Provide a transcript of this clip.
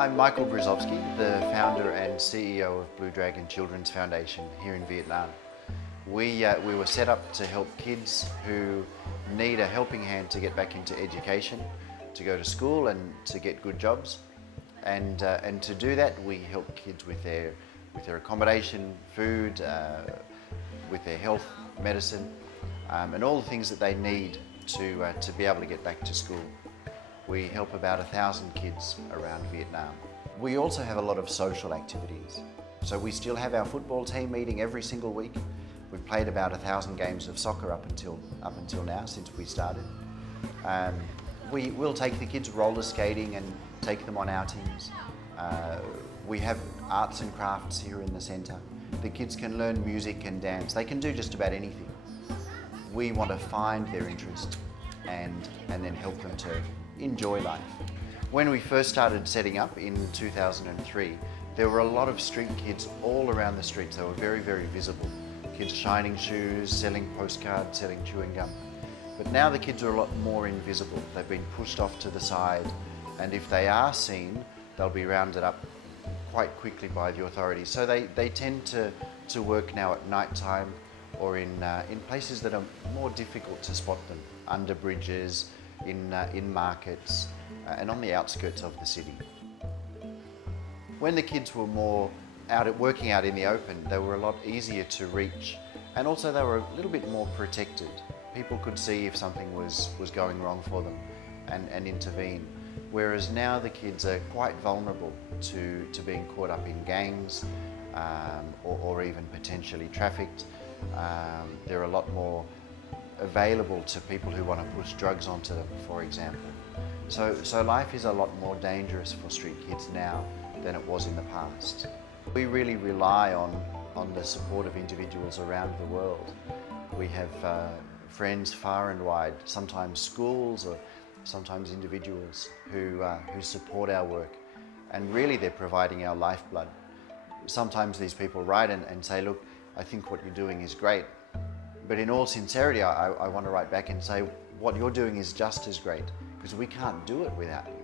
I'm Michael Brzozowski, the founder and CEO of Blue Dragon Children's Foundation here in Vietnam. We were set up to help kids who need a helping hand to get back into education, to go to school and to get good jobs. And to do that, we help kids with their accommodation, food, with their health, medicine, and all the things that they need to be able to get back to school. We help about 1,000 kids around Vietnam. We also have a lot of social activities. So we still have our football team meeting every single week. We've played about 1,000 games of soccer up until now, since we started. We will take the kids roller skating and take them on outings. We have arts and crafts here in the centre. The kids can learn music and dance. They can do just about anything. We want to find their interest and then help them to enjoy life. When we first started setting up in 2003, there were a lot of street kids all around the streets. They were very, very visible. Kids shining shoes, selling postcards, selling chewing gum. But now the kids are a lot more invisible. They've been pushed off to the side, and if they are seen, they'll be rounded up quite quickly by the authorities. So they tend to work now at night time or in places that are more difficult to spot them, under bridges, in markets, and on the outskirts of the city. When the kids were more working out in the open, they were a lot easier to reach, and also they were a little bit more protected. People could see if something was going wrong for them and intervene. Whereas now the kids are quite vulnerable to being caught up in gangs or even potentially trafficked. They're a lot more available to people who want to push drugs onto them, for example. So life is a lot more dangerous for street kids now than it was in the past. We really rely on the support of individuals around the world. We have friends far and wide, sometimes schools or sometimes individuals who support our work, and really they're providing our lifeblood. Sometimes these people write and say, look, I think what you're doing is great. But in all sincerity, I want to write back and say, what you're doing is just as great, because we can't do it without you.